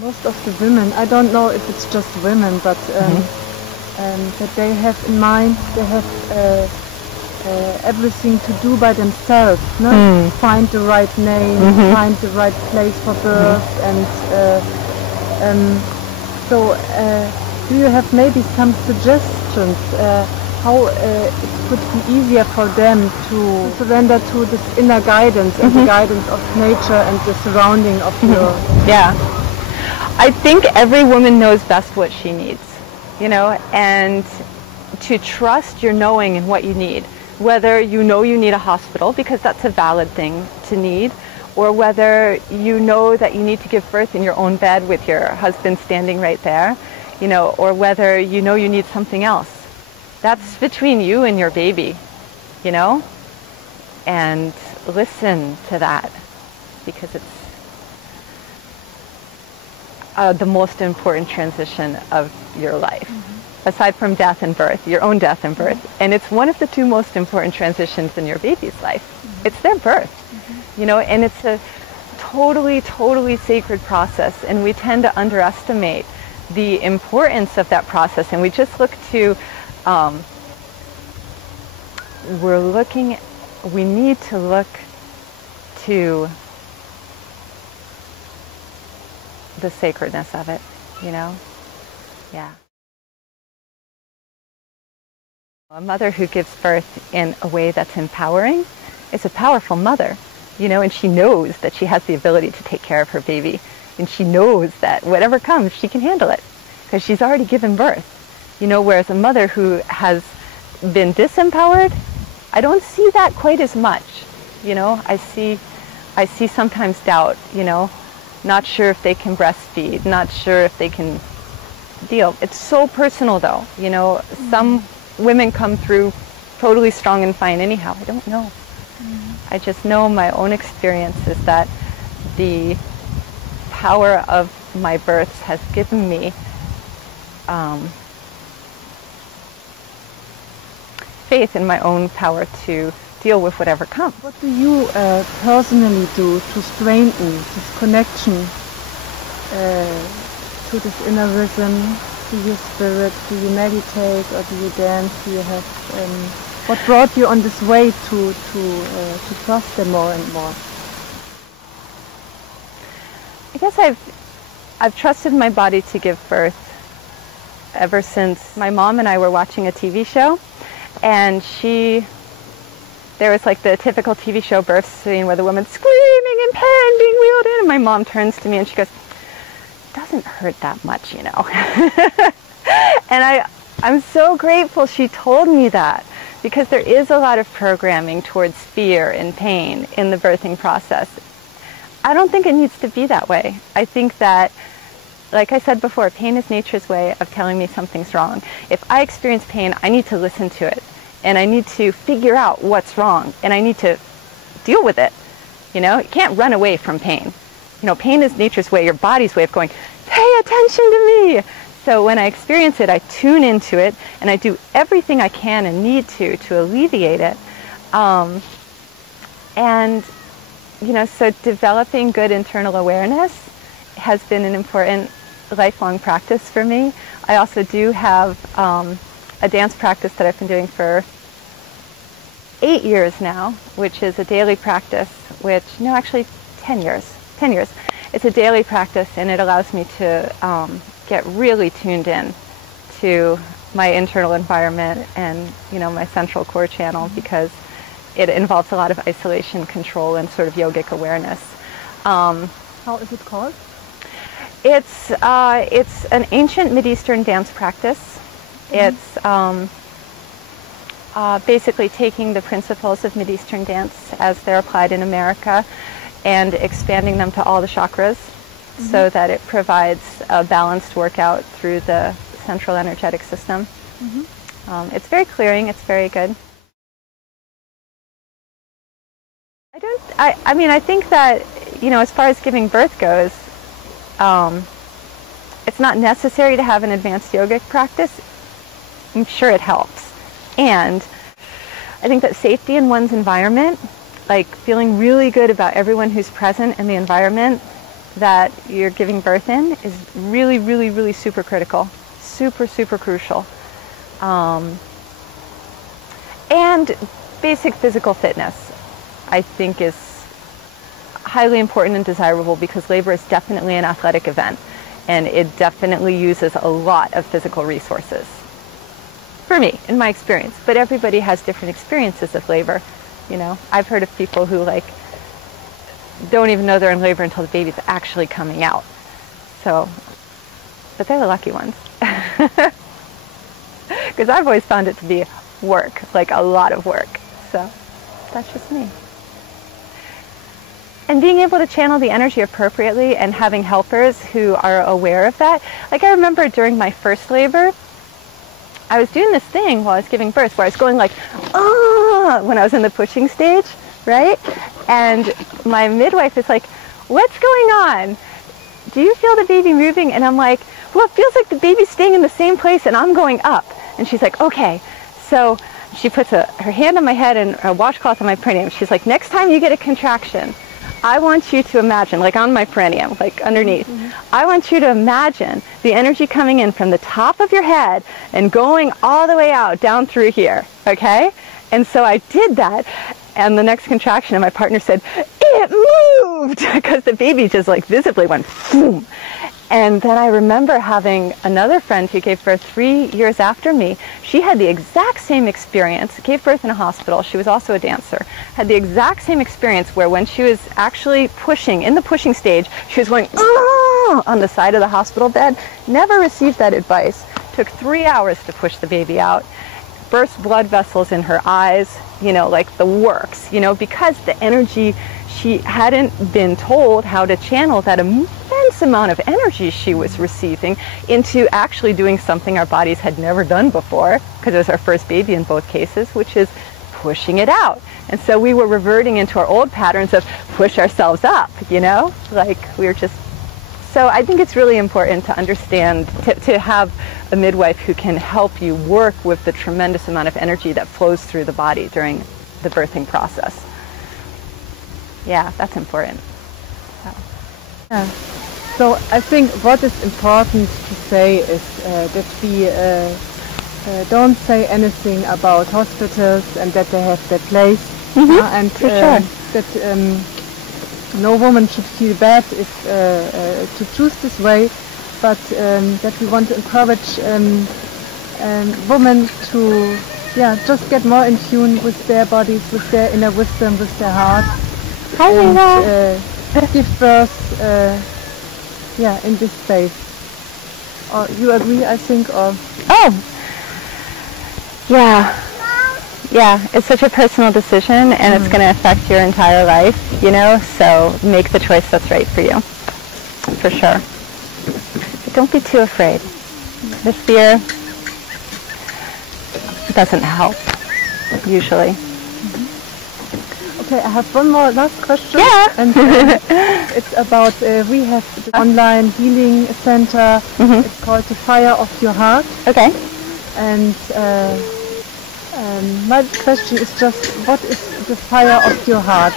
Most of the women, I don't know if it's just women, but that they have in mind, they have everything to do by themselves, no? Find the right name, find the right place for birth, and so do you have maybe some suggestions how it could be easier for them to surrender to this inner guidance and the guidance of nature and the surrounding of your... Yeah. I think every woman knows best what she needs, you know, and to trust your knowing and what you need, whether you know you need a hospital, because that's a valid thing to need, or whether you know that you need to give birth in your own bed with your husband standing right there, you know, or whether you know you need something else. That's between you and your baby, you know, and listen to that, because it's the most important transition of your life, aside from death and birth, your own death and birth. And it's one of the two most important transitions in your baby's life. It's their birth, you know, and it's a totally, totally sacred process. And we tend to underestimate the importance of that process. And we just look to, we need to look to the sacredness of it, you know? Yeah. A mother who gives birth in a way that's empowering is a powerful mother, you know, and she knows that she has the ability to take care of her baby, and she knows that whatever comes, she can handle it, because she's already given birth, you know, whereas a mother who has been disempowered, I don't see that quite as much, you know? I see sometimes doubt, you know, not sure if they can breastfeed, not sure if they can deal. It's so personal though, you know. Some women come through totally strong and fine anyhow. I don't know. I just know my own experience is that the power of my births has given me faith in my own power to deal with whatever comes. What do you personally do to strengthen this connection to this inner rhythm, to your spirit? Do you meditate or do you dance? Do you have what brought you on this way to trust them more and more? I guess I've trusted my body to give birth ever since my mom and I were watching a TV show, and there was like the typical TV show birth scene where the woman's screaming in pain, being wheeled in, and my mom turns to me and she goes, "It doesn't hurt that much, you know." And I'm so grateful she told me that, because there is a lot of programming towards fear and pain in the birthing process. I don't think it needs to be that way. I think that, like I said before, pain is nature's way of telling me something's wrong. If I experience pain, I need to listen to it. And I need to figure out what's wrong, and I need to deal with it. You know, you can't run away from pain. You know, pain is nature's way, your body's way of going, pay attention to me. So when I experience it, I tune into it, and I do everything I can and need to alleviate it. And, you know, so developing good internal awareness has been an important lifelong practice for me. I also do have a dance practice that I've been doing for 8 years now, which is a daily practice, which, no, actually 10 years. 10 years. It's a daily practice, and it allows me to get really tuned in to my internal environment and, you know, my central core channel, because it involves a lot of isolation, control, and sort of yogic awareness. How is it called? It's an ancient Mid-Eastern dance practice. It's basically taking the principles of Mid-Eastern dance as they're applied in America and expanding them to all the chakras, so that it provides a balanced workout through the central energetic system. It's very clearing, it's very good. I mean, I think that, you know, as far as giving birth goes, it's not necessary to have an advanced yogic practice. I'm sure it helps. And I think that safety in one's environment, like feeling really good about everyone who's present in the environment, that you're giving birth in is really, really, really super critical. Super, super crucial. And basic physical fitness, I think, is highly important and desirable because labor is definitely an athletic event, and it definitely uses a lot of physical resources. For me, in my experience. But everybody has different experiences of labor. You know, I've heard of people who don't even know they're in labor until the baby's actually coming out. So, but they're the lucky ones. Because I've always found it to be work, like a lot of work. So that's just me. And being able to channel the energy appropriately and having helpers who are aware of that. Like I remember during my first labor, I was doing this thing while I was giving birth where I was going like, oh, when I was in the pushing stage, right? And my midwife is like, what's going on? Do you feel the baby moving? And I'm like, well, it feels like the baby's staying in the same place and I'm going up. And she's like, okay. So she puts her hand on my head and a washcloth on my perineum. She's like, next time you get a contraction, I want you to imagine, like on my perineum, like underneath, I want you to imagine the energy coming in from the top of your head and going all the way out, down through here, okay? And so I did that, and the next contraction, and my partner said, it moved, because the baby just like visibly went boom. And then I remember having another friend who gave birth 3 years after me. She had the exact same experience, gave birth in a hospital. She was also a dancer. Had the exact same experience where when she was actually pushing, in the pushing stage, she was going, oh, on the side of the hospital bed. Never received that advice. Took 3 hours to push the baby out. Burst blood vessels in her eyes, you know, like the works, you know, because the energy, she hadn't been told how to channel that immense amount of energy she was receiving into actually doing something our bodies had never done before, because it was our first baby in both cases, which is pushing it out. And so we were reverting into our old patterns of push ourselves up, you know, like we were just, so I think it's really important to understand, to have a midwife who can help you work with the tremendous amount of energy that flows through the body during the birthing process. Yeah, that's important. So. Yeah. So I think what is important to say is that we don't say anything about hospitals and that they have their place, and sure. that no woman should feel bad if to choose this way, but that we want to encourage women to just get more in tune with their bodies, with their inner wisdom, with their heart. And give birth in this space. Or you agree, I think, or? Oh! Yeah, it's such a personal decision, and it's going to affect your entire life, you know, so make the choice that's right for you, for sure. But don't be too afraid. The fear doesn't help, usually. Okay, I have one more last question. Yeah. And it's about, we have the online healing center. It's called The Fire of Your Heart. Okay. And my question is just, what is the fire of your heart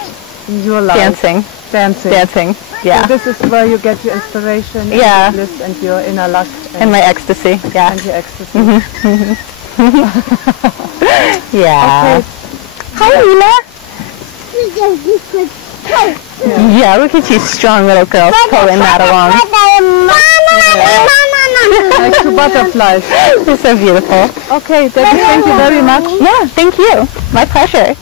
in your life? Dancing. Yeah. So this is where you get your inspiration, and your bliss, and your inner luck. And my ecstasy. Yeah. And your ecstasy. Yeah. Okay. Hi, Lila. Yeah, look at you strong little girls pulling that along. Like two butterflies. They're so beautiful. Okay, Debbie, thank you very much. Yeah, thank you. My pleasure.